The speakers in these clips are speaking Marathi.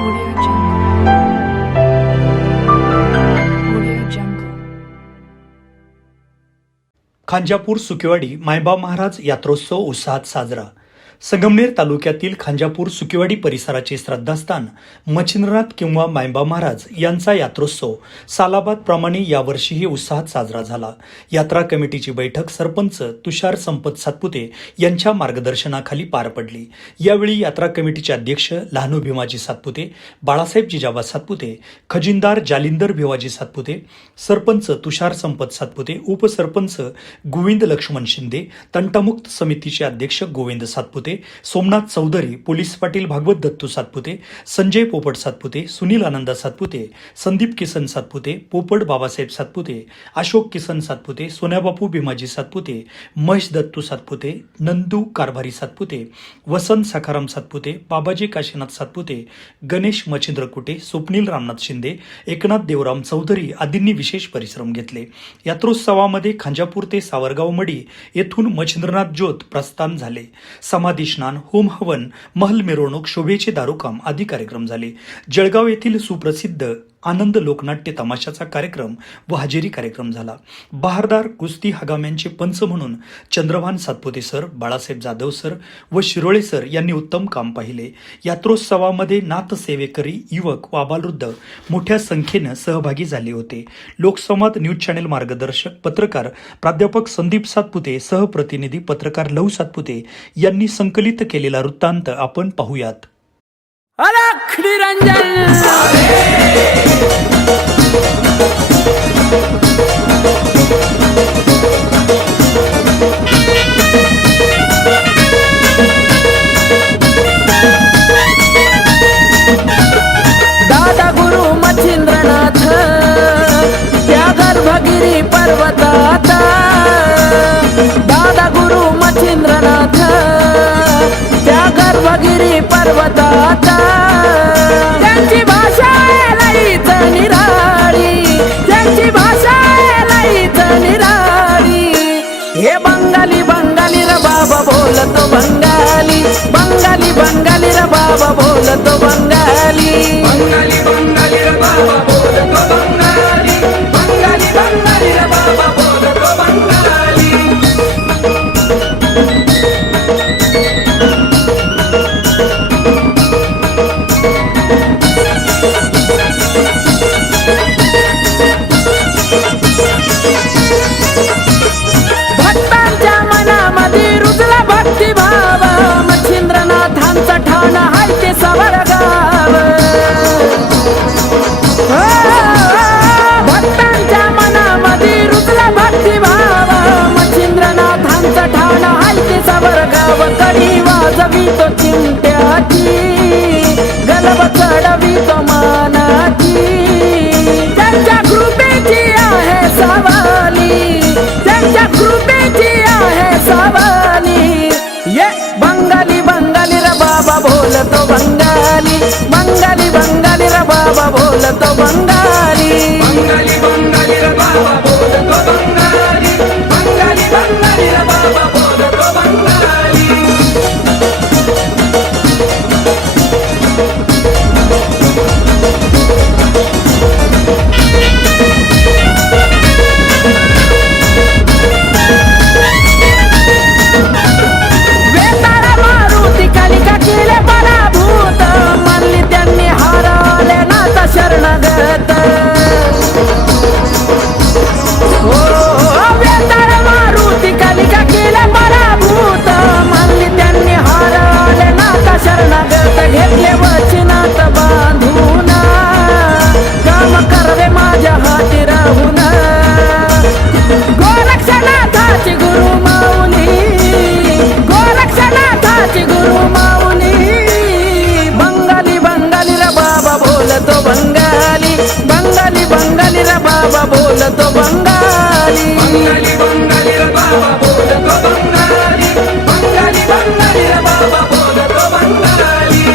Audio Jungle. Audio Jungle. खांजापूर सुकेवाडी मायबा महाराज यात्रोत्सव उत्साहात साजरा. संगमनेर तालुक्यातील खांजापूर सुकेवाडी परिसराचे श्रद्धास्थान मच्छिंद्रनाथ किंवा मायबा महाराज यांचा यात्रोत्सव सालाबादप्रमाणे यावर्षीही उत्साहात साजरा झाला. यात्रा कमिटीची बैठक सरपंच तुषार संपत सातपुते यांच्या मार्गदर्शनाखाली पार पडली. यावेळी यात्रा कमिटीचे अध्यक्ष लहानू भीमाजी सातपुते, बाळासाहेब जिजाबा सातपुते, खजिनदार जालिंदर भिवाजी सातपुते, सरपंच तुषार संपत सातपुते, उपसरपंच गोविंद लक्ष्मण शिंदे, तंटामुक्त समितीचे अध्यक्ष गोविंद सातपुते, सोमनाथ चौधरी, पोलीस पाटील भागवत दत्तू सातपुते, संजय पोपट सातपुते, सुनील आनंद सातपुते, संदीप किसन सातपुते, पोपट बाबासाहेब सातपुते, अशोक किसन सातपुते, सोन्याबापू भीमाजी सातपुते, महेश दत्तू सातपुते, नंदू कारभारी सातपुते, वसंत सखाराम सातपुते, बाबाजी काशीनाथ सातपुते, गणेश मच्छिंद्र कुटे, स्वप्नील रामनाथ शिंदे, एकनाथ देवराम चौधरी आदींनी विशेष परिश्रम घेतले. यात्रोत्सवामध्ये खांजापूर ते सावरगाव मडी येथून मच्छिंद्रनाथ ज्योत प्रस्थान झाले. समाधी स्नान, होम हवन, महल मिरवणूक, शोभेचे दारूकाम आदी कार्यक्रम झाले. जळगाव येथील सुप्रसिद्ध आनंद लोकनाट्य तमाशाचा कार्यक्रम व हजेरी कार्यक्रम झाला. बहारदार कुस्ती हगाम्यांचे पंच म्हणून चंद्रभान सातपुते सर, बाळासाहेब जाधव सर व शिरोळे सर यांनी उत्तम काम पाहिले. यात्रोत्सवामध्ये नाथसेवेकरी, युवक व अबालवृद्ध मोठ्या संख्येनं सहभागी झाले होते. लोकसंवाद न्यूज चॅनेल मार्गदर्शक पत्रकार प्राध्यापक संदीप सातपुते, सहप्रतिनिधी पत्रकार लहू सातपुते यांनी संकलित केलेला वृत्तांत आपण पाहूयात. अलख निरंजन दादा गुरु मच्छिंद्रनाथ त्या गर्भगिरी पर्वतात, दादा गुरु मच्छिंद्रनाथ त्या गर्भगिरी पर्वतात, त्यांची भाषा लईच निराळी, त्यांची भाषा लईच निराळी. हे बंगाली बंगाली र बाबा बोलतो बंगाली, बंगाली बंगाली र बाबा बोलतो बंगाली, बंगाली बंगाली र बाबा बोलतो बंगाली, बंगाली बंगाली र बाबा बोलतो बंगाली. भक्तांच्या मनामध्ये रुजला भक्तिभाव, मच्छिंद्रनाथांचा ठाण हाय ते सावरगाव. भक्तांच्या मनामध्ये रुजला भक्तिभाव, मच्छिंद्रनाथांचा ठाण हाय ते सावरगाव. कडी वाजवी तो चिमट्याची, गलब चढवी तो मानाची, त्यांच्या कृपेची आहे सावाली, त्यांच्या कृपेची आहे सावाली. ये बंगाली बंगाली र बाबा बोलतो बंगाली, बंगाली बंगाली र बाबा बोलतो बंगाली, बंगाली बंगाली र बाबा बोलतो बंगाली, बंगाली बंगाली र बाबा बोलतो बंगाली. वेताळा मारुती कालिका केले पराभूत, मानली त्यांनी हारले नाथ शरणगत. हो वेताळा मारुती कालिका केले पराभूत, मानली त्यांनी हारले नाथ शरणगत. घेतले वचनात बांधून, काम करवे माझ्या हाती राहून. गोरक्षनाथाची गुरु माऊली, गोरक्षनाथाची गुरु माऊली. बंगाली बंगाली र बाबा बोलतो बंगाली, बंगाली बंगाली र बाबा बोलतो बंगाली, बंगाली बंगाली र बाबा बोलतो बंगाली, बंगाली बंगाली र बाबा बोलतो बंगाली.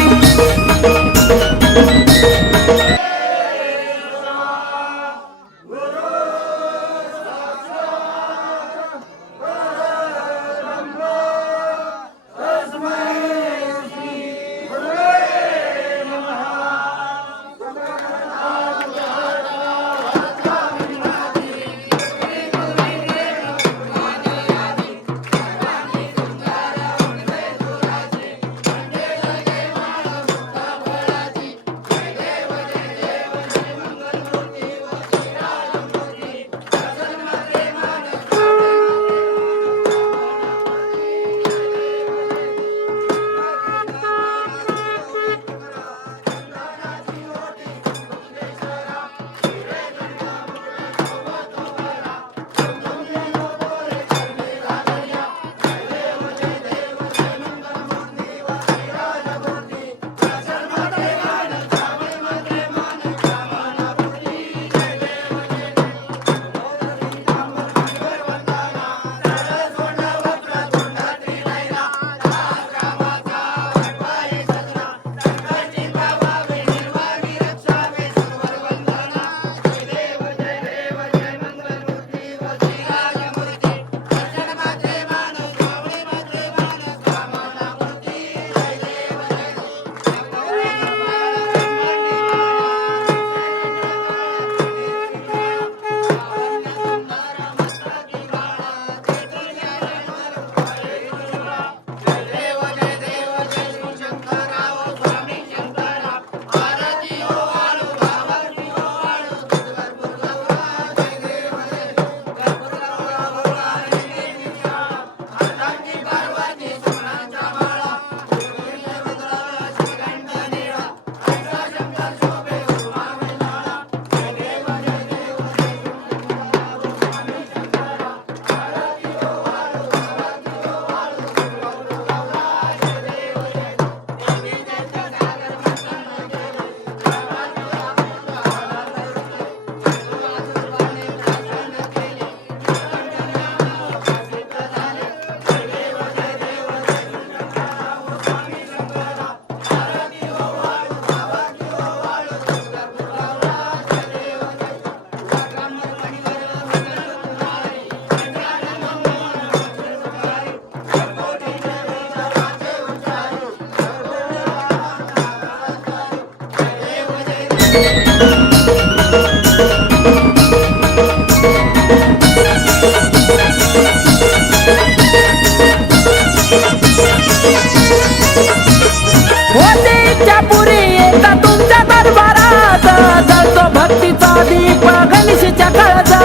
होतीच्या पुरी येता तुमच्या दरबारात जळतो भक्तीचा दीप गणेशच्या काळजात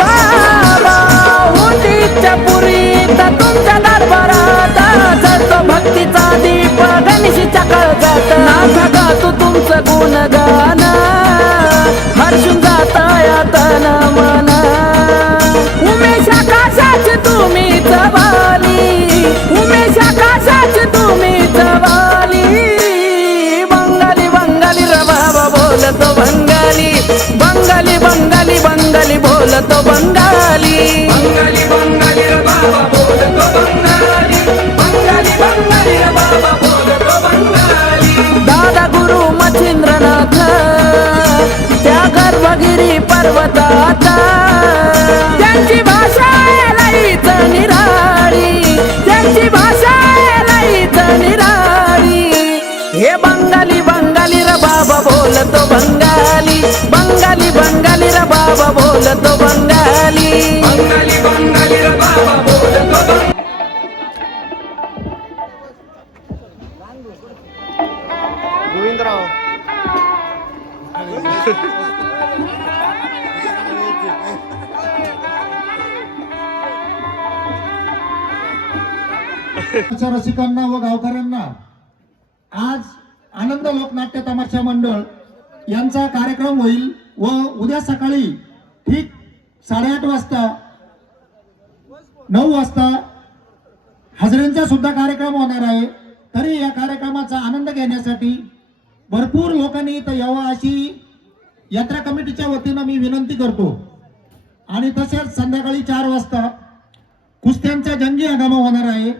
बाबा होतीच्या पुरी येता तुमच्या दरबारात जळतो भक्तीचा दीप गणेशच्या काळजात नाथा गातो तुमचं गुणगान हर्षून जाता यातन मन उमेश आकाशाची तुम्ही जवाली उमेश आकाशाची तुम्ही जवाली बंगाली बंगाली रे बाबा बोलतो बंगाली बंगाली बंगाली बंगाली बोलतो बंगाली बंगाली बंगाली रे बाबा बोलतो बंगाली बंगाली बंगाली रे बाबा बोलतो बंगाली दादा गुरु मच्छिंद्रनाथ त्या गर्भगिरी पर्वतात त्यांची भाषा लईच निराळी त्यांची भाषा लईच निराळी हे बंगाली बंगाली रे बाबा बोलतो बंगाली बंगाली बंगाली रे बाबा बोलतो बंगाली बंगाली बंगाली रे बाबा बोलतो बंगाली गोविंदराव रसिकांना व गावकऱ्यांना आज आनंद लोकनाट्य तमाशा मंडळ यांचा कार्यक्रम होईल व उद्या सकाळी ठीक 8:30 वाजता 9 वाजता हजरेंचा सुद्धा कार्यक्रम होणार आहे. तरी या कार्यक्रमाचा आनंद घेण्यासाठी भरपूर लोकांनी इथं यावं अशी यात्रा कमिटीच्या वतीनं मी विनंती करतो. आणि तसेच संध्याकाळी 4 वाजता कुस्त्यांचा जंगी हंगामा होणार आहे.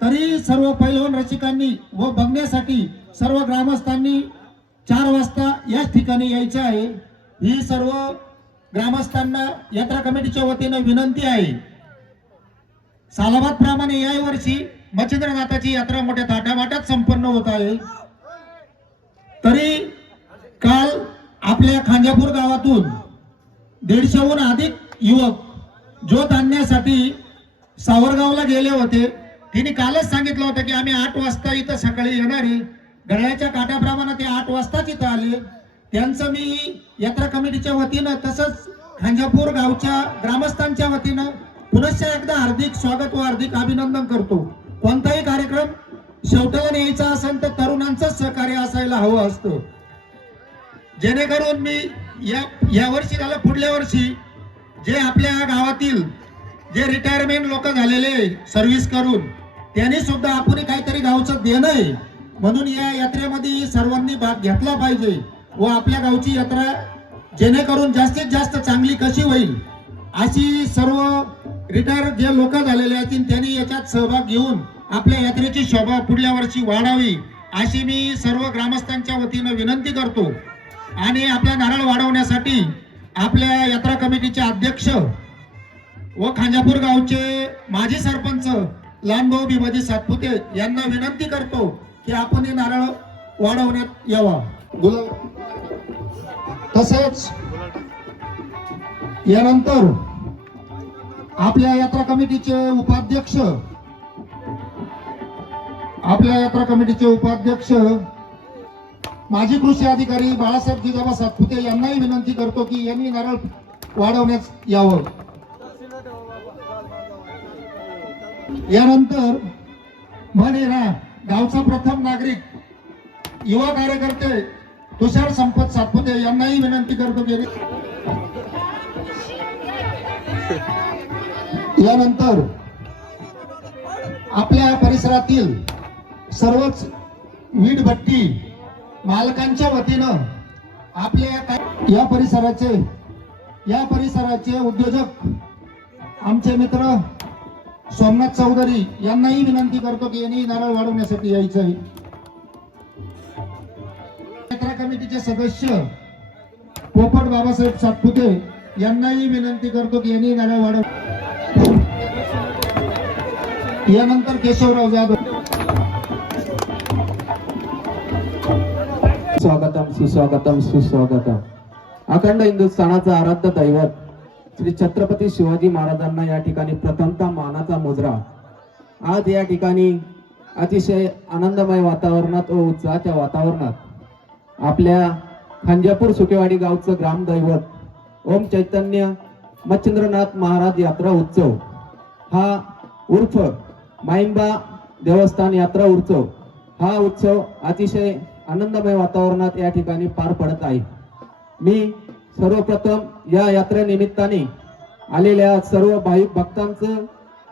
तरी सर्व पैलवान रसिकांनी व बघण्यासाठी सर्व ग्रामस्थांनी 4 वाजता याच ठिकाणी यायचं आहे. ही सर्व ग्रामस्थांना यात्रा कमिटीच्या वतीनं विनंती आहे. सालाबाद प्रमाणे या वर्षी मच्छिंद्रनाथाची यात्रा मोठ्या थाटामाटात संपन्न होत आहे. तरी काल आपल्या खांजापूर गावातून 150हून अधिक युवक ज्योत आणण्यासाठी सावरगावला गेले होते. तिने कालच सांगितलं होतं की आम्ही 8 वाजता इथं सकाळी येणार आहे. घड्याळाच्या काट्याप्रमाणे ते 8 वाजताच इथं आले. त्यांचं मी यात्रा कमिटीच्या वतीनं तसंच खांजापूर गावच्या ग्रामस्थांच्या वतीनं पुनश्च एकदा हार्दिक स्वागत व हार्दिक अभिनंदन करतो. कोणताही कार्यक्रम शेवटाला न्यायचा असेल तर तरुणांचंच सहकार्य असायला हवं असतं. जेणेकरून मी या वर्षी झालं पुढल्या वर्षी जे आपल्या गावातील जे रिटायरमेंट लोक झालेले सर्व्हिस करून त्यांनी सुद्धा आपण काहीतरी गावचं देणं आहे म्हणून या यात्रेमध्ये सर्वांनी भाग घेतला पाहिजे व आपल्या गावची यात्रा जेणेकरून जास्तीत जास्त चांगली कशी होईल अशी सर्व रिटायर जे लोक झालेले आहेत त्यांनी याच्यात सहभाग घेऊन आपल्या यात्रेची शोभा पुढल्या वर्षी वाढावी अशी मी सर्व ग्रामस्थांच्या वतीनं विनंती करतो. आणि आपला नारळ वाढवण्यासाठी आपल्या यात्रा कमिटीचे अध्यक्ष व खांजापूर गावचे माजी सरपंच लहानभाऊ भिमाजी सातपुते यांना विनंती करतो की आपण हे नारळ वाढवण्यात यावा. तसेच यानंतर आपल्या यात्रा कमिटीचे उपाध्यक्ष माजी कृषी अधिकारी बाळासाहेब जिजाबा सातपुते यांनाही विनंती करतो की यांनी नारळ वाढवण्यात यावं. यानंतर म्हणे ना गावचा प्रथम नागरिक युवा कार्यकर्ते तुषार संपत सातपुते यांनाही विनंती करतो की यानंतर आपल्या परिसरातील सर्वच वीट भट्टी मालकांच्या वतीनं आपल्या या परिसराचे उद्योजक आमचे मित्र सोमनाथ चौधरी यांनाही विनंती करतो की यांनी नारळ वाढवण्यासाठी यायचं आहे. यात्रा कमिटीचे सदस्य पोपट बाबासाहेब सातपुते यांनाही विनंती करतो की यांनी नारळ वाढव. यानंतर केशवराव जाधव स्वागतम सुस्वागतम सुस्वागतम. अखंड हिंदुस्थानाचं आराध्य दैवत श्री छत्रपती शिवाजी महाराजांना या ठिकाणी प्रथमतः मानाचा मुजरा. आज या ठिकाणी अतिशय आनंदमय वातावरणात व उत्साहाच्या वातावरणात आपल्या खांजापूर सुकेवाडी गावचं ग्रामदैवत ओम चैतन्य मच्छिंद्रनाथ महाराज यात्रा उत्सव हा उर्फ माईंबा देवस्थान यात्रा उत्सव हा उत्सव अतिशय आनंदमय वातावरणात या ठिकाणी पार पडत आहे. मी सर्वप्रथम या यात्रेनिमित्ताने आलेल्या सर्व भाविक भक्तांचं,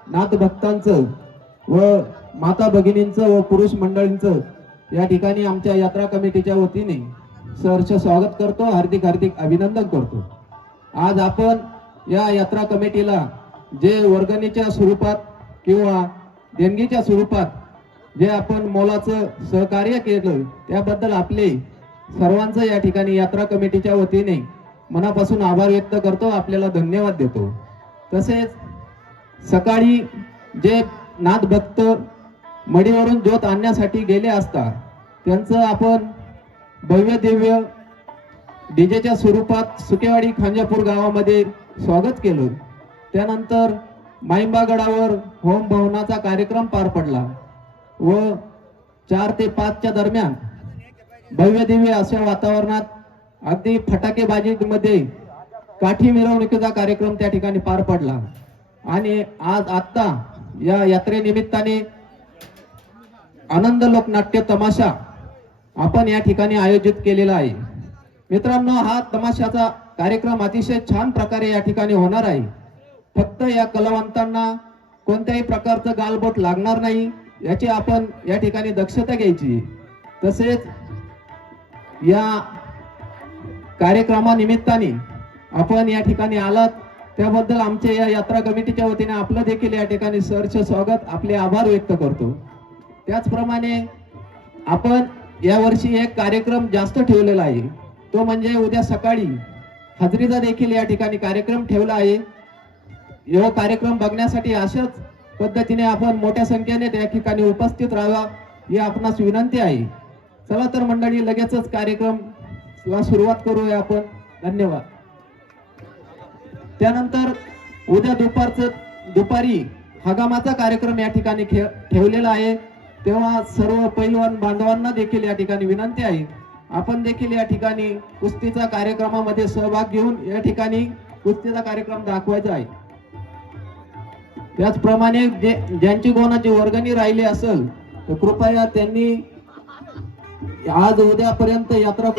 नाथ भक्तांचं व माता भगिनींचं व पुरुष मंडळींचं या ठिकाणी आमच्या यात्रा कमिटीच्या वतीने सहर्ष स्वागत करतो, हार्दिक हार्दिक अभिनंदन करतो. आज आपण या यात्रा कमिटीला जे वर्गणीच्या स्वरूपात किंवा देणगीच्या स्वरूपात जे आपण मोलाचं सहकार्य केलं त्याबद्दल आपले सर्वांचं या ठिकाणी यात्रा कमिटीच्या वतीने मनापासून आभार व्यक्त करतो, आपल्याला धन्यवाद देतो. तसेच सकाळी जे नाथ भक्त मडीवरून ज्योत आणण्यासाठी गेले असता त्यांचं आपण भव्य दिव्य डीजेच्या स्वरूपात सुकेवाडी खांजापूर गावामध्ये स्वागत केलं. त्यानंतर माईंबा गडावर होम भवनाचा कार्यक्रम पार पडला व 4 ते 5 दरम्यान भव्य दिव्य अशा वातावरणात अगदी फटाकेबाजीमध्ये काठी मिरवणुकीचा कार्यक्रम त्या ठिकाणी पार पडला. आणि आज आत्ता या यात्रेनिमित्ताने आनंद लोकनाट्य तमाशा आपण या ठिकाणी आयोजित केलेला आहे. मित्रांनो, हा तमाशाचा कार्यक्रम अतिशय छान प्रकारे या ठिकाणी होणार आहे. फक्त या कलावंतांना कोणत्याही प्रकारचं गालबोट लागणार नाही याची आपण या ठिकाणी दक्षता घ्यायची. तसेच या कार्यक्रमानिमित्ताने आपण या ठिकाणी आलात त्याबद्दल आमच्या या यात्रा कमिटीच्या वतीने आपलं देखील या ठिकाणी सहर्ष स्वागत, आपले आभार व्यक्त करतो. त्याचप्रमाणे आपण यावर्षी एक कार्यक्रम जास्त ठेवलेला आहे, तो म्हणजे उद्या सकाळी हजरीचा देखील या ठिकाणी कार्यक्रम ठेवला आहे. हा कार्यक्रम बघण्यासाठी अशाच पद्धतीने आपण मोठ्या संख्येने त्या ठिकाणी उपस्थित राहावा ही आपणास विनंती आहे. चला तर मंडळी, लगेचच कार्यक्रमला सुरुवात करूया आपण. धन्यवाद. त्यानंतर उद्या दुपारी हगामाचा कार्यक्रम या ठिकाणी ठेवलेला आहे. तेव्हा सर्व पैलवान बांधवांना देखील या ठिकाणी विनंती आहे, आपण देखील या ठिकाणी कुस्तीचा कार्यक्रमामध्ये सहभाग घेऊन या ठिकाणी कुस्तीचा कार्यक्रम दाखवायचा आहे. त्याचप्रमाणे ज्यांची कोणाची वर्गणी राहिली असेल तर कृपया त्यांनी आज उद्यापर्यंत यात्रा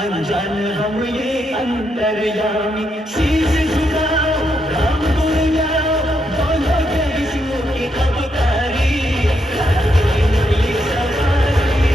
अनजान हम ये अंतर्यामी शीश झुकाओ राम को जाओ बोलो कैसी की अवतारी निकली सवारी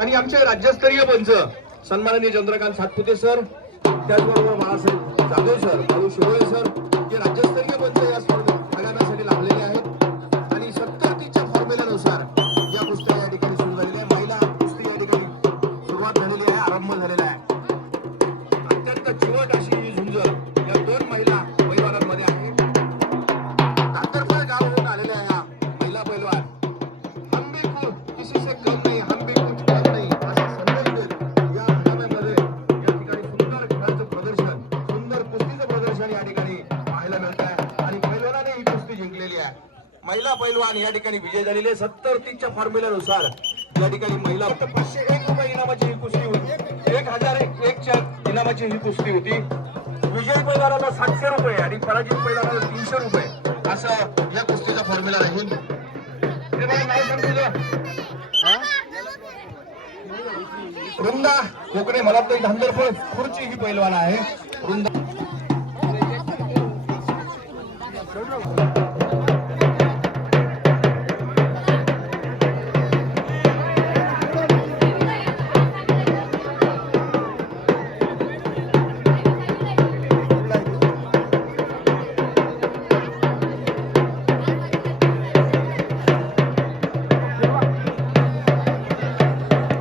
आणि आमचे राज्यस्तरीय पंच सन्माननीय चंद्रकांत सातपुते सर, त्याचबरोबर बाळासाहेब जाधव सर, बाळू शिरोळे सर, जे राज्यस्तरीय पंच या स्पर्धेसाठी लाभलेले आहेत आणि 70-30च्या फॉर्म्युल्यानुसार या कुस्त्या या ठिकाणी सुरू झालेल्या आहे. महिला कुस्ती या ठिकाणी सुरुवात झालेली आहे, आरंभ झालेला आहे. अत्यंत चिवट अशी ही झुंज या दोन महिला पैलवानांमध्ये आहे. कातरफळ गावाहून आलेल्या ह्या महिला पैलवान हम भी कुछ किसी से कम नहीं, हम भी कुछ कम नहीं असा संदेश देत या हंगामामध्ये या ठिकाणी सुंदर खेळाचं प्रदर्शन, सुंदर कुस्तीचं प्रदर्शन या ठिकाणी पाहायला मिळत आहे आणि पैलवानाने ही कुस्ती जिंकलेली आहे. महिला पैलवान या ठिकाणी विजय झालेले 70-30च्या फॉर्म्युल्यानुसार या ठिकाणी महिला 501 रुपये इनामाची ही कुस्ती होती, 1001च्या इनामाची ही कुस्ती होती. विजयी पैलवानाला 700 रुपये आणि पराजित पैलवानाला 300 रुपये असं या कुस्तीचा फॉर्म्युला राहील. हे मला नाव सांग तुझं. वृंदा कोकणे, मला वाटतं धांदरफळ खुर्ची ही पैलवान आहे. वृंदा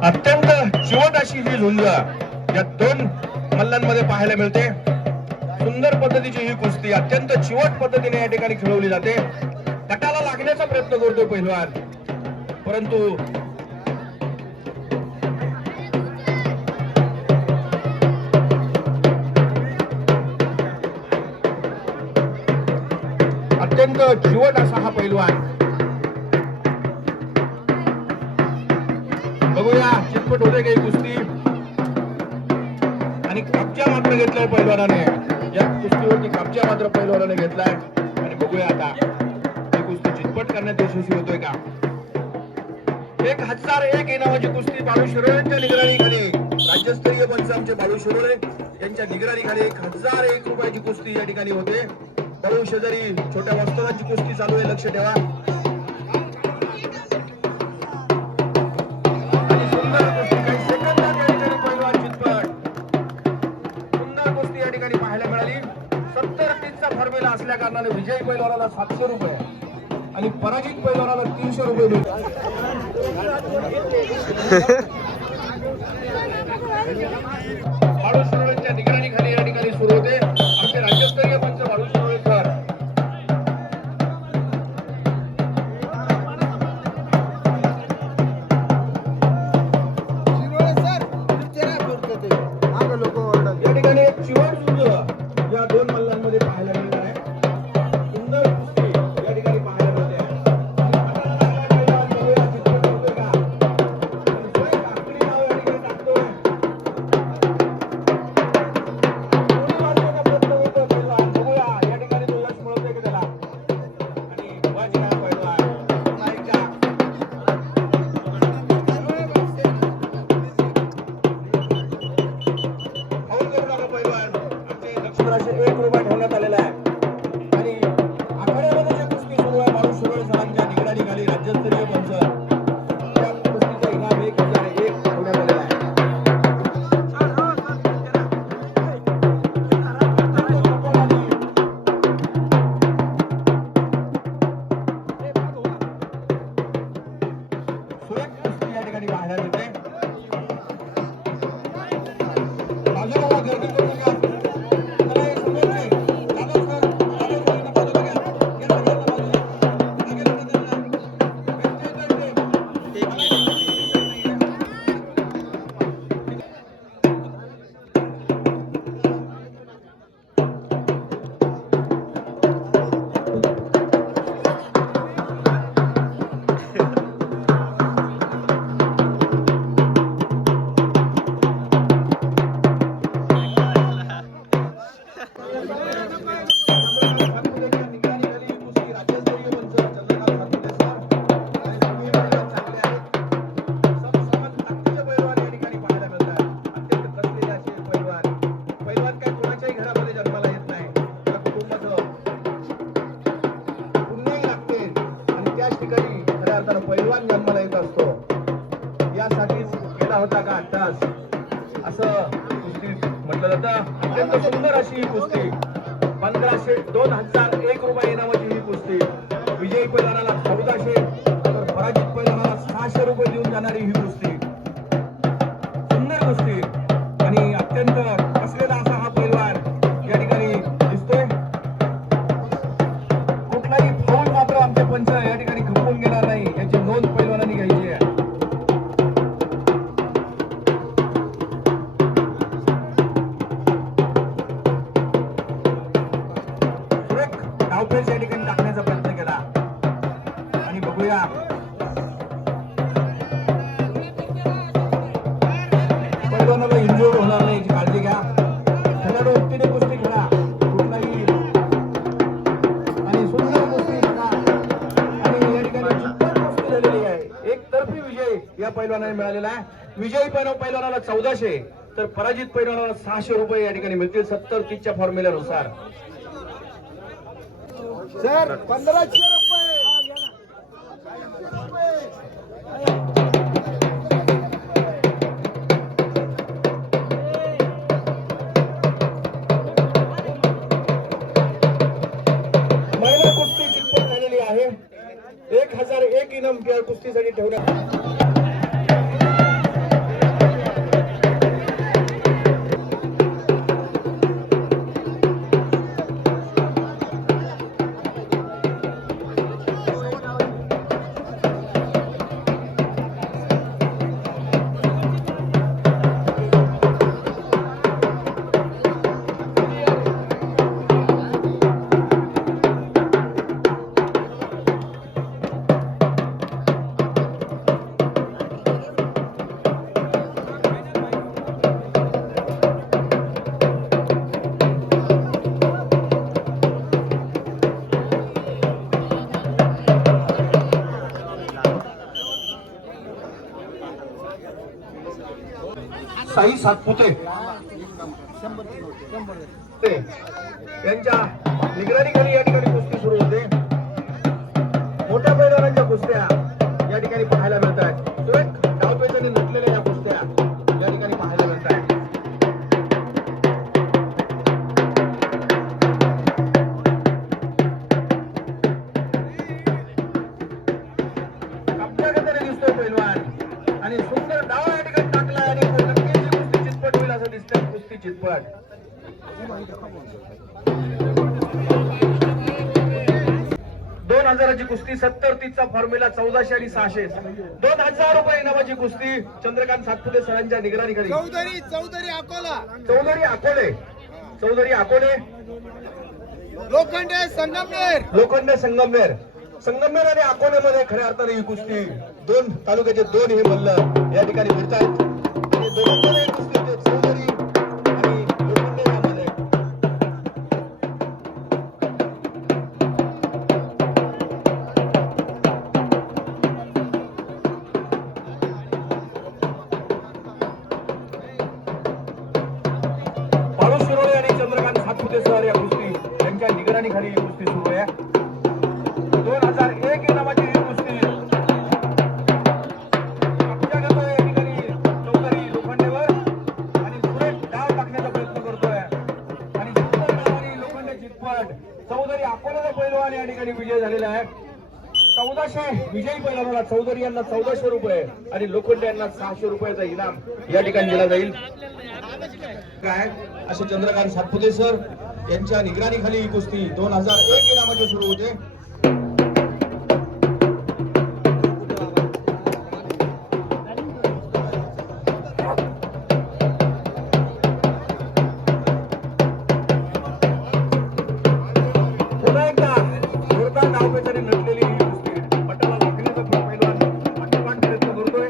अत्यंत चिवट अशी ही झुंज या दोन मल्लांमध्ये पाहायला मिळते. सुंदर पद्धतीची ही कुस्ती अत्यंत चिवट पद्धतीने या ठिकाणी खेळवली जाते. गटाला लागण्याचा प्रयत्न करतोय पैलवान, परंतु अत्यंत चिवट असा हा पैलवान. बघूया चितपट होते काही कुस्ती आणि कब्जा मात्र घेतलाय पैलवानाने. या कुस्तीवरती कब्जा मात्र पैलवानाने घेतलाय आणि बघूया आता ही कुस्ती चितपट करण्यात यशस्वी होतोय का. 1001 इनामाची कुस्ती बाळू शिरोळेंच्या निगराणीखाली राज्यस्तरीय पंच आमचे बाळू शिरोळे यांच्या निगराणीखाली 1001 रुपयाची कुस्ती या ठिकाणी होते. बाळू शेजारी छोट्या वस्त्रांची कुस्ती चालू आहे, लक्ष ठेवा. आणि सुंदर कुस्ती काही सेकंदात या ठिकाणी पैलवान चितपट. सुंदर कुस्ती या ठिकाणी पाहायला मिळाली. 70-30चा फॉर्म्युला असल्या कारणाने विजयी पैलवानाला 700 रुपये आणि पराजित पैलवानाला 300 रुपये मिळतात. बाळू शिरोळेंच्या निगराणीखाली या ठिकाणी सुरू होते. आमचे राज्यस्तरीय पंच बाळू शिरोळे सर. या ठिकाणी एक चिवट सुद्धा या दोन मल्लांमध्ये पाहायला मिळणार आहे. सुंदर कुस्ती या ठिकाणी पाहायला मिळते. या ठिकाणी तो यश मिळवतोय की त्याला आणि वाजला पैलवान नाईकचा. आमचे 1 रुपये ठेवण्यात आलेला आहे. आणि आखाड्यामध्ये जे कुस्ती सुरू आहे बाळू शिरोळे सरांच्या निगराणीखाली राज्यस्तरीय पंच त्या कुस्तीचा इनाम 1001 ठेवण्यात आलेला आहे. सुरेख कुस्ती या ठिकाणी पाहायला मिळते. बाजूला गर्दी करू नका. पैलवान जन्माला येत असतो. यासाठीच गेला होता का तास असं कुस्ती म्हटलं जातं. अत्यंत सुंदर अशी ही कुस्ती 2001 रुपये इनामाची ही कुस्ती. विजयी पैलवानाला 1400 तर पराजित पैलवानाला 600 रुपये देऊन जाणारी ही कुस्ती. सुंदर कुस्ती आणि अत्यंत कसलेला असा हा पैलवान या ठिकाणी दिसतोय. कुठलाही फाऊल मात्र आमचे पंच या ठिकाणी खपवून घेणार नाही याची नोंद पैलवानांनी घ्यायची आहे. सुरेख डावपेच या ठिकाणी टाकण्याचा प्रयत्न केला आणि बघूया पैलवानाला इंजुर्ड होणार नाही याची काळजी घ्या. खेळाडू एकटीने कुस्ती खेळा. कुठलाही आणि सुंदर कुस्ती बघा. आणि या ठिकाणी सुंदर कुस्ती झालेली आहे. एकतर्फी विजय या पैलवानाने मिळालेला आहे. विजयी पैलवानाला 1400 तर पराजित पैलवानाला 600 रुपये या ठिकाणी मिळतील 70-30च्या फॉर्म्युल्यानुसार. सर 1500 रुपये. महिला कुस्ती चितपट झालेली आहे. 1001 इनाम या कुस्तीसाठी ठेवण्यात. साई सातपुते यांच्या निगराणीखाली या ठिकाणी कुस्ती सुरू होते. मोठ्या पैलवानांच्या कुस्त्या या ठिकाणी पाहायला मिळत आहेत. डावपेचाने नटलेल्या या कुस्त्या या ठिकाणी पाहायला मिळत आहेत. कब्जागतीने दिसतोय पैलवान आणि सुंदर डाव या ठिकाणी टाकला आणि नक्कीच ही कुस्ती चितपट होईल असं दिसतंय. कुस्ती चितपट 2000ची कुस्ती 70-30चा फॉर्म्युला 1400 आणि 600 2000 रुपये इनामाची कुस्ती चंद्रकांत सातपुते सरांच्या निगराणीखाली. चौधरी अकोले लोखंडे संगमनेर आणि अकोलेमध्ये खऱ्या अर्थाने ही कुस्ती दोन तालुक्याचे दोन हे मल्ल या ठिकाणी भिडतात आणि दोघांमध्ये ही कुस्ती होते. चौधरी आणि लोखंडे यामध्ये बाळू शिरोळे आणि चंद्रकांत सातपुते सर या कुस्ती यांच्या निगराणीखाली ही कुस्ती सुरू आहे. 2001 इनामाची ही कुस्ती कब्जागत या ठिकाणी चौधरी लोखंडेवर आणि सुरेश डाव टाकण्याचा प्रयत्न करतोय आणि सुंदर डावाने लोखंडे चितपट. चौधरी अकोल्याचा पैलवान या ठिकाणी विजय झालेला आहे. 1400 विजयी पैलवानाला चौधरी यांना 1400 रुपये आणि लोखंडे यांना 600 रुपयाचा इनाम या ठिकाणी दिला जाईल. काय असे चंद्रकांत सातपुते सर यांच्या निगराणीखाली ही कुस्ती 2001 इनामाची सुरू होते. पुन्हा एकदा जोरदार डावपेचाने नटलेली ही कुस्ती पटाला लागण्याचा पैलवान पटापाट प्रयत्न करतोय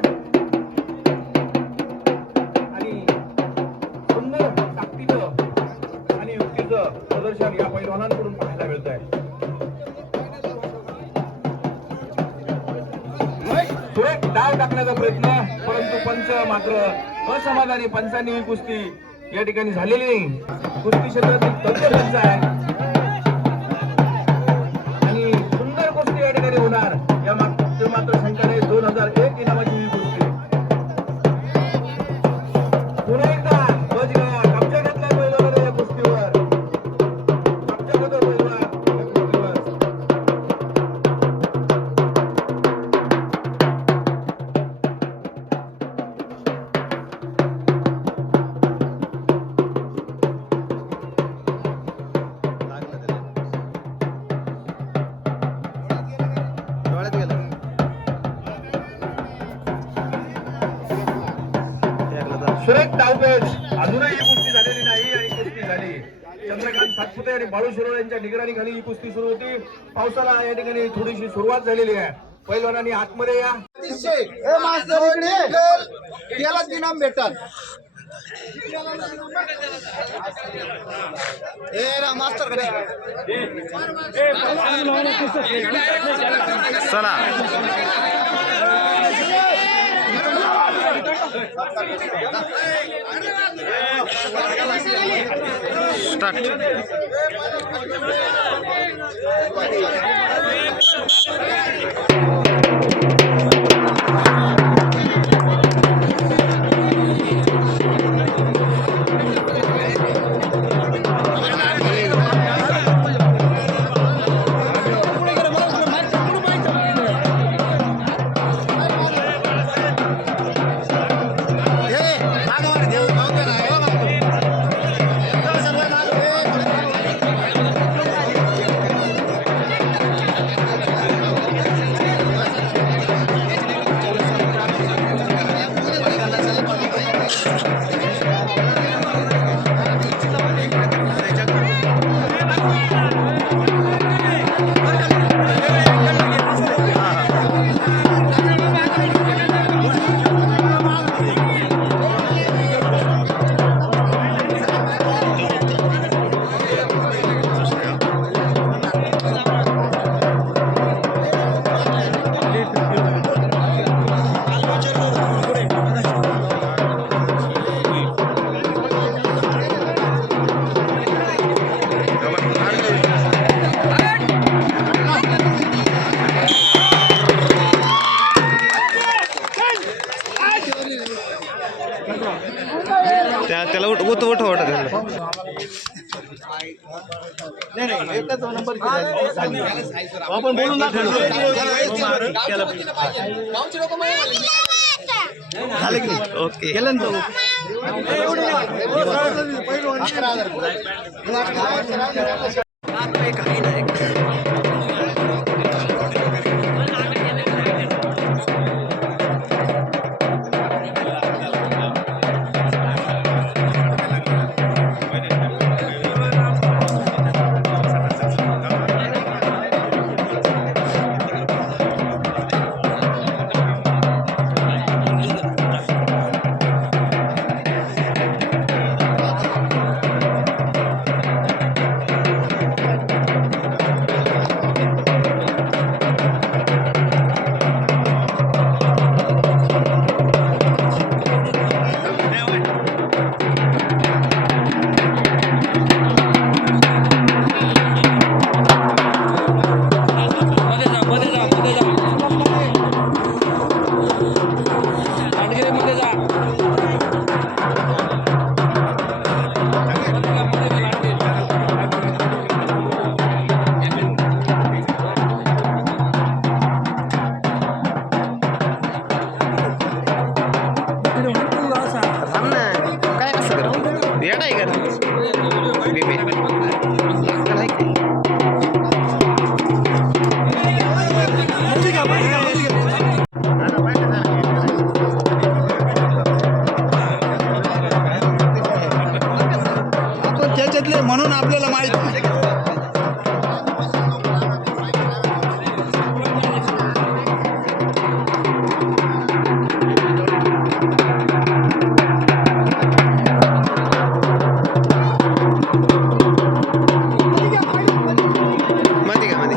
आणि सुंदर ताकदीचं आणि युक्तीचं प्रदर्शन या पैलवानांकडून पाहायला मिळत आहे. सुरेख डाव टाकण्याचा प्रयत्न परंतु पंच मात्र असमाधानी. पंचांनी ही कुस्ती या ठिकाणी झालेली नाही. कुस्ती क्षेत्रातील तज्ञ पंच आहे आणि सुंदर कुस्ती या ठिकाणी होणार या मात्र शंका नाही. 2001 इनामाची ही कुस्ती पुन्हा एकदा कब्जा घेतला पैलवानाने या कुस्तीवर. कब्जा घेतो पैलवान या कुस्तीवर. सुरेख डावपेच अजूनही ही कुस्ती झालेली नाही आणि कुस्ती झाली. चंद्रकांत सातपुते आणि बाळू शिरोळे यांच्या निगराणीखाली ही कुस्ती सुरू होती. पावसाला या ठिकाणी थोडीशी सुरुवात झालेली आहे. पैलवानांनी आतमध्ये या. त्यालाच इनाम भेटल. मास्तर त्याला उठ उठ उठ उठ त्याला. झालं की नाही? ओके केलं ना तो? काय कसं करत येडा आहे का आपण त्याच्यातले म्हणून आपल्याला माहिती नाही. मध्ये का मध्ये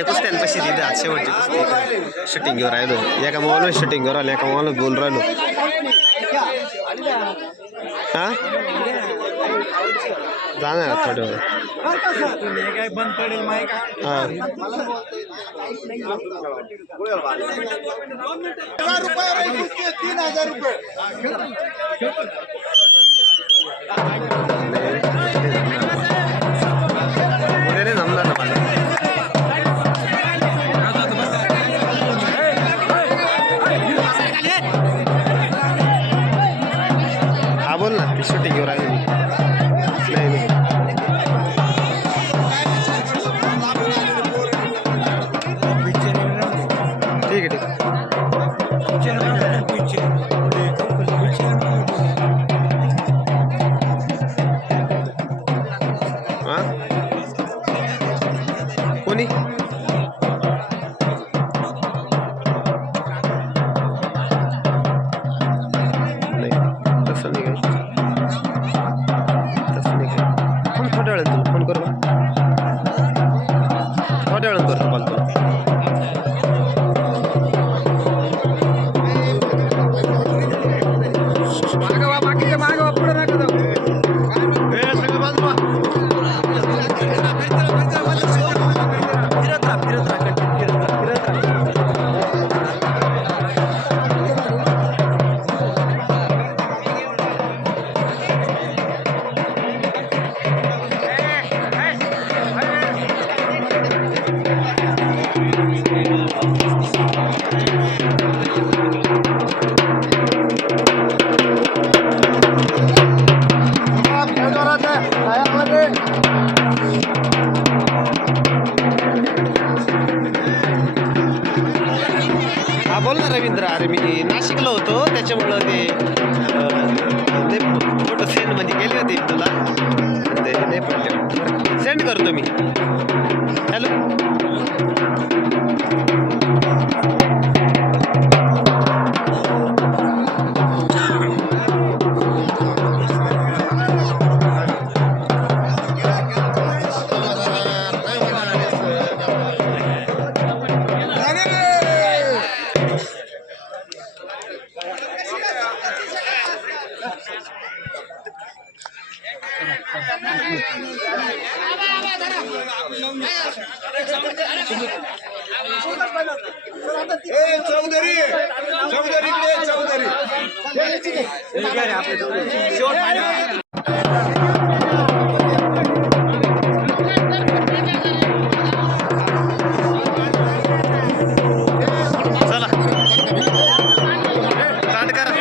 आहे कुस्त्यांपाशी तिथे आज शेवटची कुस्ती शूटिंग घेऊन राहिलो एका मोबाईलवर शूटिंग घेऊन राहिलो एका मोबाईलवर बोलून राहिलो हा जाणार थोड्या वेळ हा नाही जमणार ना मला हा बोल ना ती शूटिंग घेऊन राहिली नाही ठीक आहे ठीक आहे हां कोणी नाही तसं नाही काय तसं नाही काय फोन थोड्या वेळात तुला फोन करू थोड्या वेळात करतो कॉल तुला हा बोल ना रवींद्र अरे मी नाशिकला होतो त्याच्यामुळं ते फोटो सेंडमध्ये गेले होते तुला ते नाही पडले सेंड करतो मी हॅलो चौधरी चला स्टार्ट करा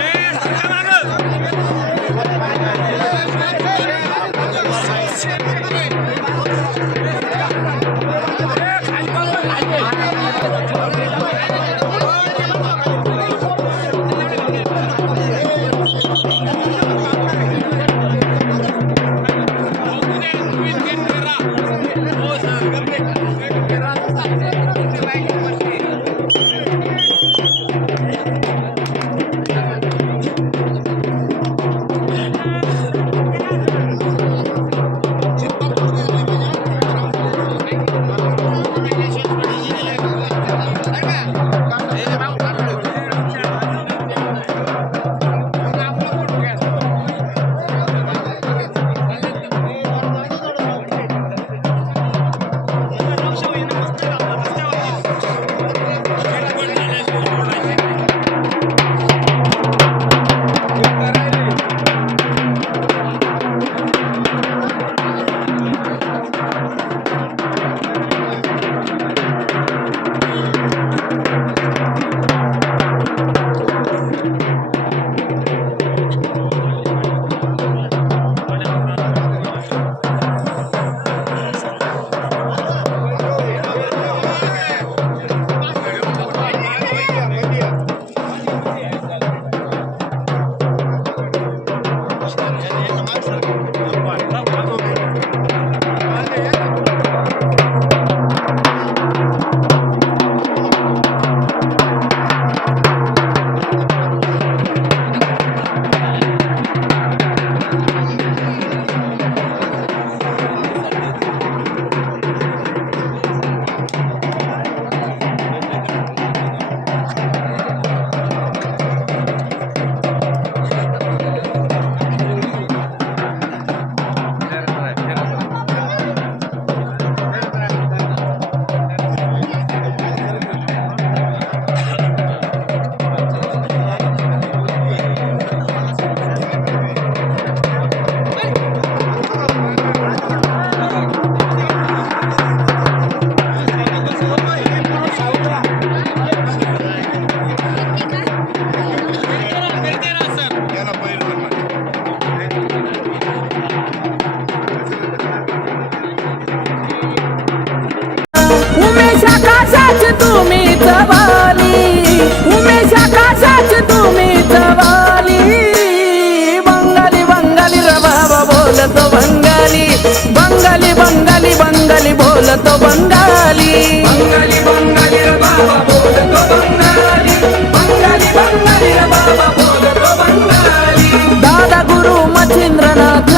बंगाली बोलतो बंगाली बंगाली बंगाली रे बाबा बोलतो बंगाली बंगाली बंगाली रे बाबा बोलतो बंगाली दादा गुरु मच्छिंद्रनाथ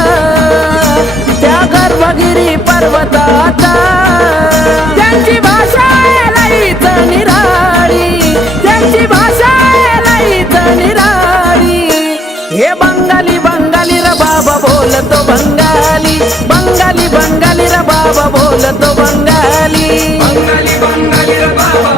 त्या गर्भगिरी पर्वतात त्यांची भाषा लईच निराळी त्यांची भाषा लईच निराळी हे बंगाली बंगाली रे बाबा बोलतो बंगाली बंगाली बंगाली रे बाबा बोलतो बंगाली बंगाली बंगाली रे बाबा